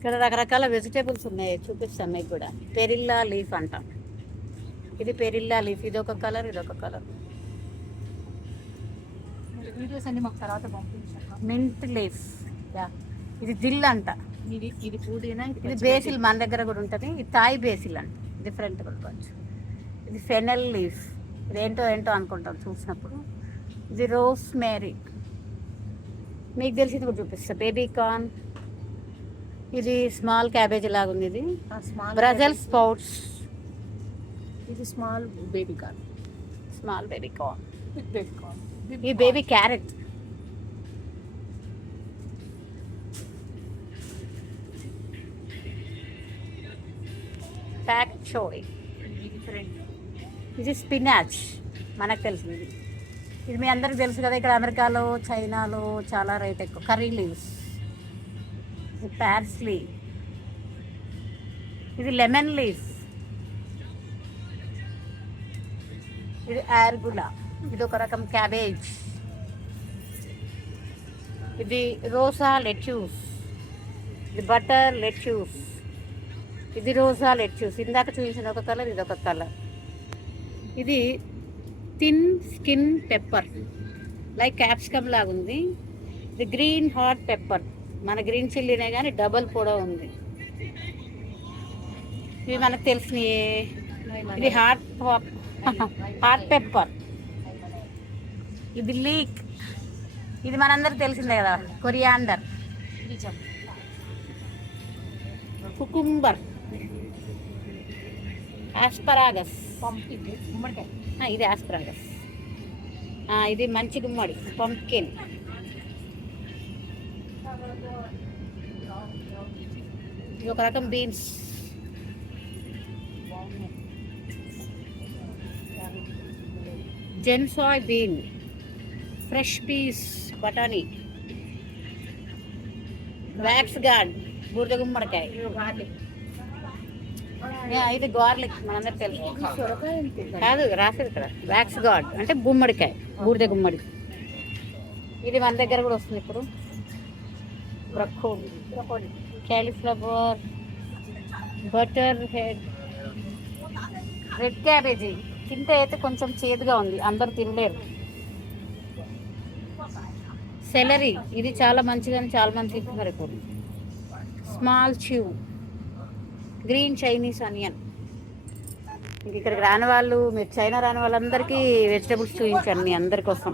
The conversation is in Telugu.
ఇక్కడ రకరకాల వెజిటేబుల్స్ ఉన్నాయి, చూపిస్తాను మీకు కూడా. పెరిల్లా లీఫ్ అంట, ఇది పెరిల్లా లీఫ్. ఇదొక కలర్, ఇదొక కలర్. వీడియోస్ అన్ని మాకు తర్వాత పంపించాను. మింట్ లీఫ్, ఇది దిల్ అంట. ఇది పుదీనా, ఇది బేసిల్, మన దగ్గర కూడా ఉంటుంది. ఇది థాయ్ బేసిల్ అంట, డిఫరెంట్ కూడా కొంచెం. ఇది ఫెనల్ లీఫ్, ఇదేంటో ఏంటో అనుకుంటాం చూసినప్పుడు. ఇది రోస్ మేరీ, మీకు తెలిసింది కూడా చూపిస్తా. బేబీ కార్న్, ఇది స్మాల్ క్యాబేజీ లాగా ఉంది. ఇది బ్రజల్ స్పౌట్స్, ఇది small baby corn, small baby corn. Baby corn. ఈ బేబీ క్యారెట్, ప్యాక్ చోయ్. ఇది స్పినాచ్, మనకు తెలిసింది. ఇది మీ అందరికి తెలుసు కదా, ఇక్కడ అమెరికాలో చైనాలో చాలా రేట్ ఎక్కువ. కర్రీ లీవ్స్, ఇది పార్స్లీ, ఇది లెమన్ లీఫ్, ఇది ఆర్గులా, ఇది ఒక రకం క్యాబేజ్. ఇది రోసా లెట్యూస్, ఇది బటర్ లెట్యూస్, ఇది రోజా లెట్యూస్. ఇందాక చూపించిన ఒక కలర్, ఇది ఒక కలర్. ఇది thin skin pepper, like capsicum లాగా ఉంది. ఇది గ్రీన్ హాట్ పెప్పర్, మన గ్రీన్ చిల్లీనే కానీ డబల్ కూడా ఉంది. ఇవి మనకు తెలిసినవి. ఇది హాట్ హాట్ పెప్పర్. ఇది లీక్, ఇది మనందరికి తెలిసిందే కదా, కొరియాండర్. కుకుంబర్, ఆస్పరాగస్, ఇది ఆస్పరాగస్. ఇది మంచి గుమ్మడి, పంప్కిన్. ఇది ఒక రకం బీన్స్. జెన్సాయ్ బీన్, ఫ్రెష్ పీస్, బటానీ, వ్యాక్స్ గార్డ్, బూడిద గుమ్మడికాయ. ఇది గార్లిక్, మనందరికి తెలుసు కాదు, రాసేది ఇక్కడ. వ్యాక్స్ గార్డ్ అంటే గుమ్మడికాయ, బూడిద గుమ్మడి. ఇది మన దగ్గర కూడా వస్తుంది ఇప్పుడు. Broccoli, cauliflower, butter head, red cabbage. తింటే అయితే కొంచెం చేదుగా ఉంది, అందరు తినలేరు. సెలరీ, ఇది చాలా మంచిదని చాలా మంది తింటున్నారు ఇప్పుడు. Small chew, green Chinese onion. ఇంక ఇక్కడికి రాని వాళ్ళు, మీరు చైనా రాని వాళ్ళందరికీ వెజిటేబుల్స్ చూపించాను మీ అందరి కోసం.